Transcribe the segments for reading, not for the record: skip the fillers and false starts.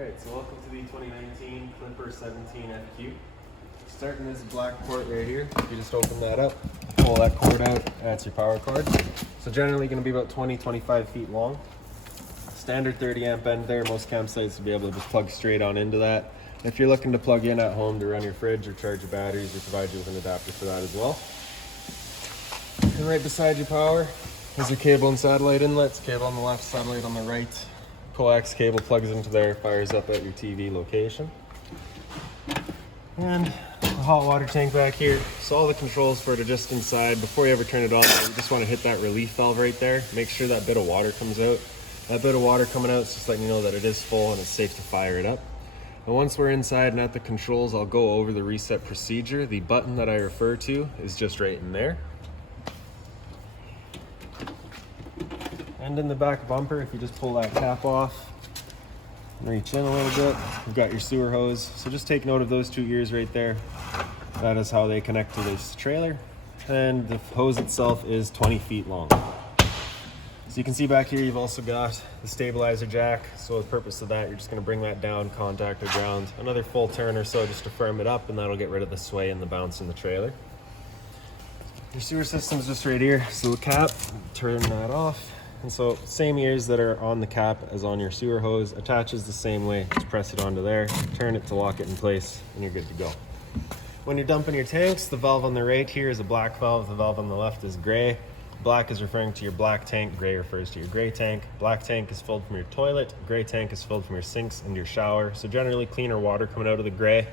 Alright, so welcome to the 2019 Clipper 17 FQ. Starting this black port right here, you just open that up, pull that cord out, that's your power cord. So generally going to be about 20-25 feet long. Standard 30 amp end there, most campsites will be able to just plug straight on into that. If you're looking to plug in at home to run your fridge or charge your batteries, we provide you with an adapter for that as well. And right beside your power is your cable and satellite inlets, cable on the left, satellite on the right. Coax cable plugs into there, fires up at your TV location. And the hot water tank back here. So all the controls for it are just inside. Before you ever turn it on, you just want to hit that relief valve right there. Make sure that bit of water comes out. That bit of water coming out is just letting you know that it is full and it's safe to fire it up. And once we're inside and at the controls, I'll go over the reset procedure. The button that I refer to is just right in there. And in the back bumper, if you just pull that cap off and reach in a little bit, you've got your sewer hose. So just take note of those two ears right there. That is how they connect to this trailer. And the hose itself is 20 feet long. So you can see back here, you've also got the stabilizer jack. So the purpose of that, you're just gonna bring that down, contact the ground, another full turn or so just to firm it up, and that'll get rid of the sway and the bounce in the trailer. Your sewer system is just right here. So the cap, turn that off. And so same ears that are on the cap as on your sewer hose, attaches the same way. Just press it onto there, turn it to lock it in place, and you're good to go. When you're dumping your tanks, the valve on the right here is a black valve, the valve on the left is gray. Black is referring to your black tank, gray refers to your gray tank. Black tank is filled from your toilet, gray tank is filled from your sinks and your shower. So generally cleaner water coming out of the gray.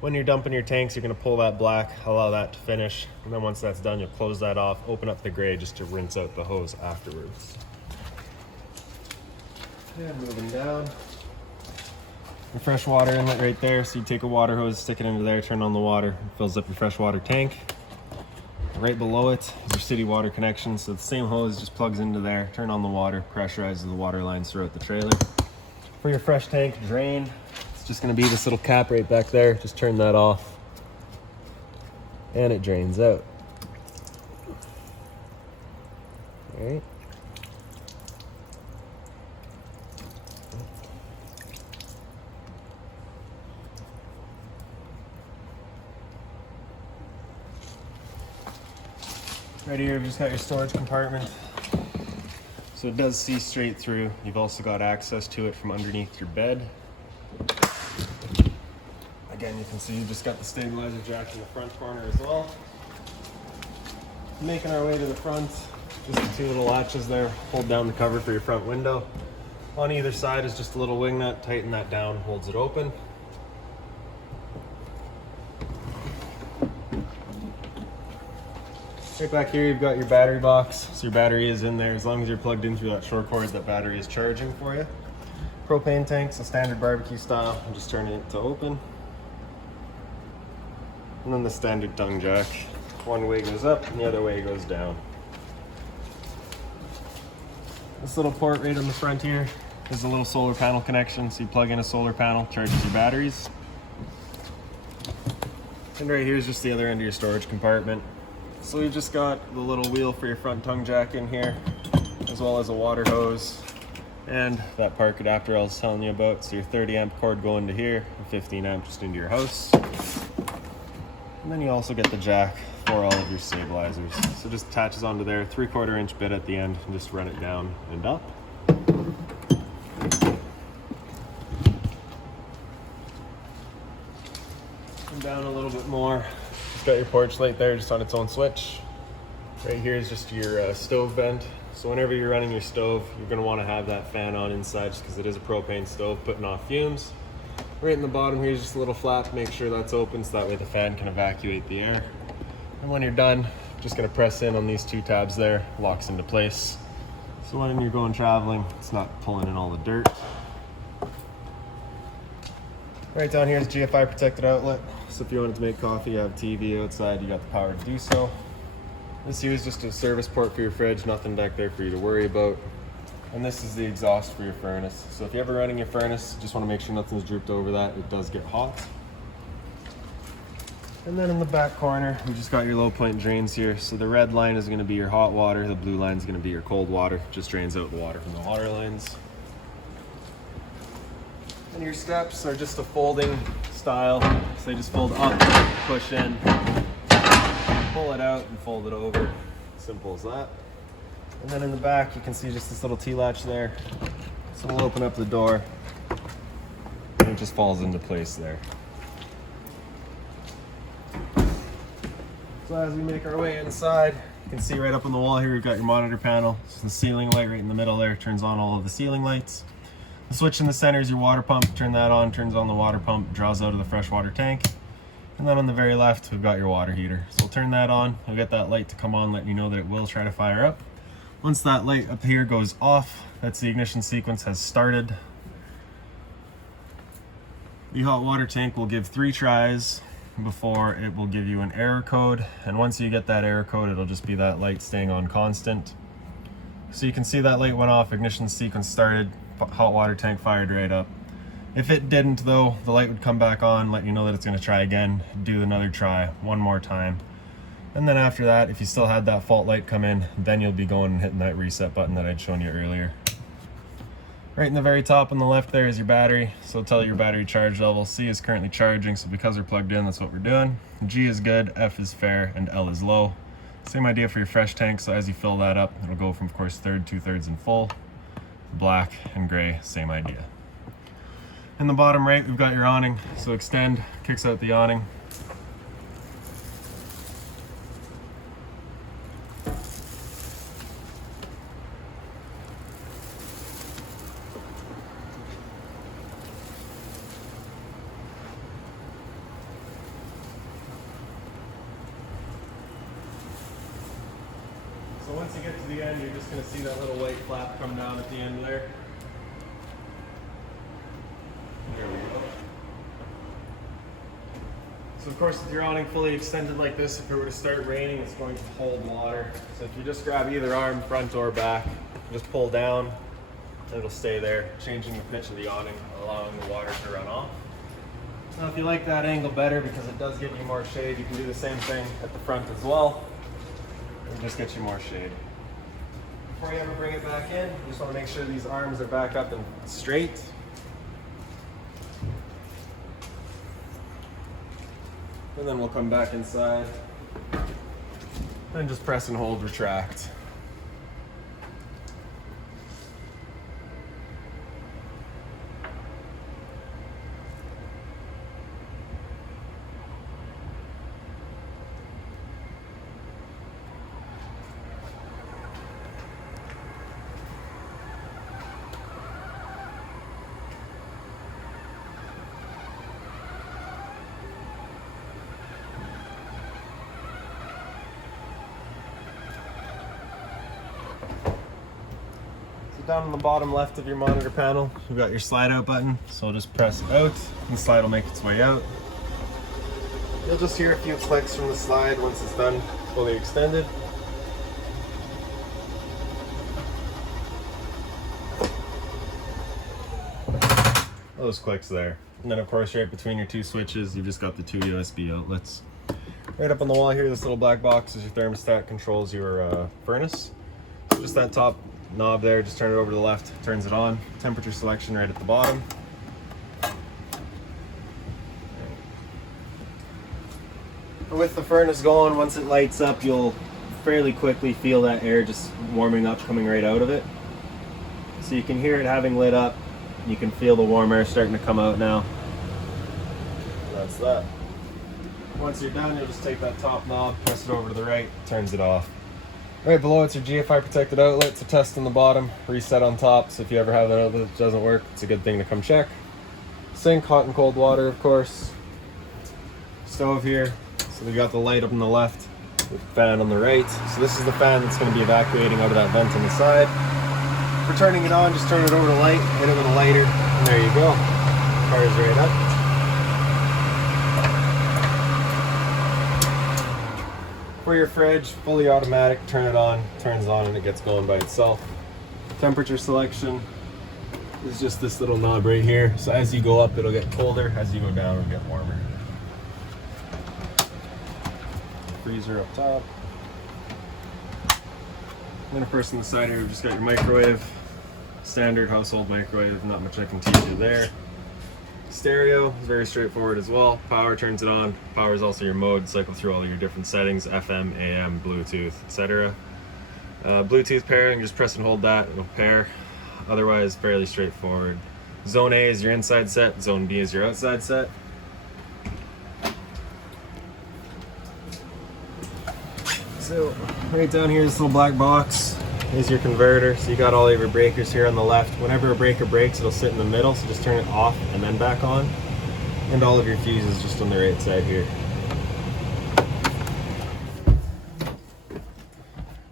When you're dumping your tanks, you're gonna pull that black, allow that to finish. And then once that's done, you'll close that off, open up the gray just to rinse out the hose afterwards. And moving down. The fresh water inlet right there. So you take a water hose, stick it into there, turn on the water, it fills up your fresh water tank. Right below it is your city water connection. So the same hose just plugs into there, turn on the water, pressurizes the water lines throughout the trailer. For your fresh tank drain, it's just gonna be this little cap right back there. Just turn that off and it drains out. All right. Right here, you've just got your storage compartment. So it does see straight through. You've also got access to it from underneath your bed. Again, you can see you've just got the stabilizer jack in the front corner as well. Making our way to the front, just the two little latches there. Hold down the cover for your front window. On either side is just a little wing nut. Tighten that down, holds it open. Right back here, you've got your battery box. So your battery is in there. As long as you're plugged in through that short cord, that battery is charging for you. Propane tanks, a standard barbecue style. I'm just turning it to open. And then the standard tongue jack. One way goes up and the other way goes down. This little port right on the front here is a little solar panel connection. So you plug in a solar panel, charges your batteries. And right here is just the other end of your storage compartment. So we've just got the little wheel for your front tongue jack in here, as well as a water hose and that park adapter I was telling you about. So your 30 amp cord going to here, and 15 amp just into your house. And then you also get the jack for all of your stabilizers. So just attaches onto there, 3/4 inch bit at the end, and just run it down and up. And down a little bit more. Got your porch light there just on its own switch. Right here is just your stove vent. So whenever you're running your stove, you're going to want to have that fan on inside just because it is a propane stove putting off fumes. Right in the bottom here is just a little flap. Make sure that's open so that way the fan can evacuate the air. And when you're done, just going to press in on these two tabs there, locks into place. So when you're going traveling, it's not pulling in all the dirt. Right down here is GFI protected outlet. So if you wanted to make coffee, you have TV outside, you got the power to do so. This here is just a service port for your fridge, nothing back there for you to worry about. And this is the exhaust for your furnace. So if you're ever running your furnace, just want to make sure nothing's drooped over that. It does get hot. And then in the back corner, we just got your low point drains here. So the red line is going to be your hot water, the blue line is going to be your cold water. Just drains out the water from the water lines. And your steps are just a folding style. So they just fold up, push in, pull it out, and fold it over. Simple as that. And then in the back, you can see just this little T-latch there. So we'll open up the door, and it just falls into place there. So as we make our way inside, you can see right up on the wall here, we've got your monitor panel. So the ceiling light right in the middle there turns on all of the ceiling lights. The switch in the center is your water pump. Turn that on, turns on the water pump, draws out of the freshwater tank. And then on the very left, we've got your water heater. So we'll turn that on. We'll get that light to come on, letting you know that it will try to fire up. Once that light up here goes off, that's the ignition sequence has started. The hot water tank will give 3 tries before it will give you an error code. And once you get that error code, it'll just be that light staying on constant. So you can see that light went off, ignition sequence started, hot water tank fired right up. If it didn't though, the light would come back on, let you know that it's going to try again, do another try one more time. And then after that, if you still had that fault light come in, then you'll be going and hitting that reset button that I'd shown you earlier. Right in the very top on the left there is your battery. So it'll tell you your battery charge level. C is currently charging, so because we're plugged in, that's what we're doing. G is good, F is fair, and L is low. Same idea for your fresh tank, so as you fill that up, it'll go from, of course, third, 2/3, and full. Black and gray, same idea. In the bottom right, we've got your awning. So extend, kicks out the awning. So once you get to the end, you're just going to see that little white flap come down at the end there. There we go. So of course, with your awning fully extended like this, if it were to start raining, it's going to hold water. So if you just grab either arm, front or back, just pull down, and it'll stay there, changing the pitch of the awning, allowing the water to run off. Now if you like that angle better, because it does give you more shade, you can do the same thing at the front as well. And just get you more shade. Before you ever bring it back in, you just want to make sure these arms are back up and straight. And then we'll come back inside and just press and hold retract. Down on the bottom left of your monitor panel, you've got your slide out button. So just press out and the slide will make its way out. You'll just hear a few clicks from the slide once it's done, fully extended. Those clicks there. And then of course right between your 2 switches, you've just got the 2 USB outlets. Right up on the wall here, this little black box is your thermostat, controls your furnace. So just that top knob there, just turn it over to the left, turns it on. Temperature selection right at the bottom. With the furnace going, once it lights up, you'll fairly quickly feel that air just warming up, coming right out of it. So you can hear it having lit up. You can feel the warm air starting to come out now. That's that. Once you're done, you'll just take that top knob, press it over to the right, turns it off. Right below it's your GFI protected outlet. It's a test on the bottom, reset on top. So if you ever have that outlet that doesn't work, it's a good thing to come check. Sink, hot and cold water, of course. Stove here. So we got the light up on the left, the fan on the right. So this is the fan that's going to be evacuating out of that vent on the side. For turning it on, just turn it over to light, hit it with a lighter, and there you go. Fires right up. For your fridge, fully automatic, turn it on, turns on, and it gets going by itself. Temperature selection is just this little knob right here. So as you go up, it'll get colder. As you go down, it'll get warmer. Freezer up top. And then of course on the side here, we've just got your microwave. Standard household microwave, not much I can teach you there. Stereo is very straightforward as well. Power turns it on. Power is also your mode. Cycle through all your different settings: FM, AM, Bluetooth, etc. Bluetooth pairing, just press and hold that, it'll pair. Otherwise, fairly straightforward. Zone A is your inside set. Zone B is your outside set. So right down here, this little black box is your converter. So you got all of your breakers here on the left. Whenever a breaker breaks, it'll sit in the middle, so just turn it off and then back on. And all of your fuses just on the right side here.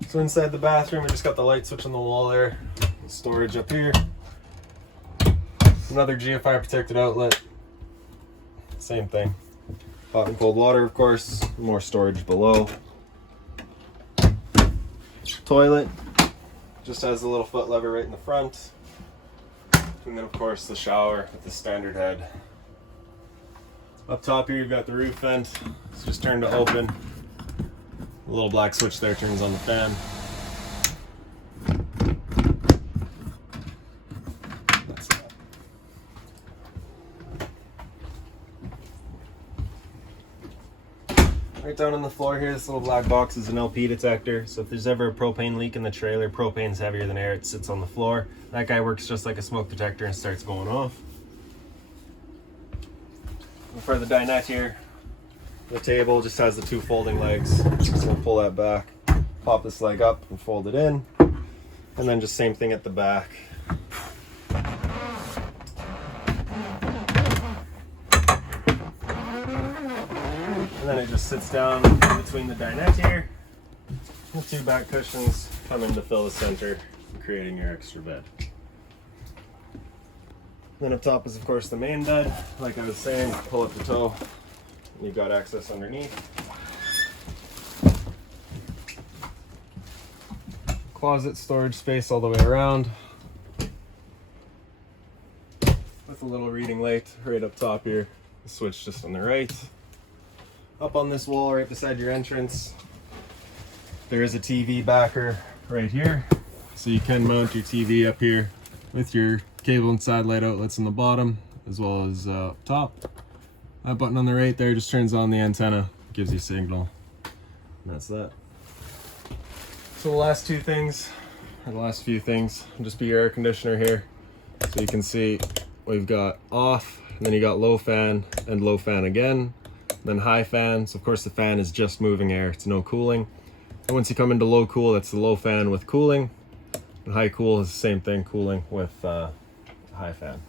So inside the bathroom, we just got the light switch on the wall there. Storage up here. Another GFI protected outlet. Same thing. Hot and cold water, of course. More storage below. Toilet just has a little foot lever right in the front, and then of course the shower with the standard head. Up top here you've got the roof vent. It's just turned to open. A little black switch there turns on the fan. That's that. Right down on the floor here, this little black box is an LP detector. So if there's ever a propane leak in the trailer, propane's heavier than air, it sits on the floor. That guy works just like a smoke detector and starts going off. And for the dinette here, the table just has the two folding legs. So we'll pull that back, pop this leg up and fold it in. And then just same thing at the back. And then it just sits down in between the dinette here. The two back cushions come in to fill the center, creating your extra bed. Then up top is of course the main bed. Like I was saying, pull up the toe, and you've got access underneath. Closet storage space all the way around. With a little reading light right up top here. The switch just on the right. Up on this wall right beside your entrance, there is a TV backer right here. So you can mount your TV up here with your cable and satellite outlets on the bottom, as well as up top. That button on the right there just turns on the antenna, gives you signal, and that's that. So the last few things will just be your air conditioner here. So you can see we've got off, and then you got low fan and low fan again. Then high fan, so of course the fan is just moving air, it's no cooling. And once you come into low cool, that's the low fan with cooling. And high cool is the same thing, cooling with high fan.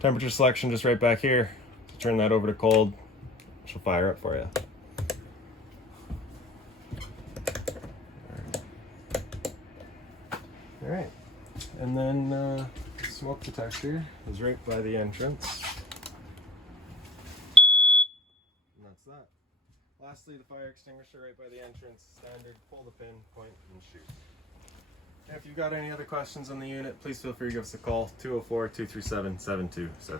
Temperature selection just right back here. So turn that over to cold, she'll fire up for you. All right, and then smoke detector is right by the entrance. That. Lastly, the fire extinguisher right by the entrance, standard, pull the pin, point, and shoot. And if you've got any other questions on the unit, please feel free to give us a call, 204-237-7272.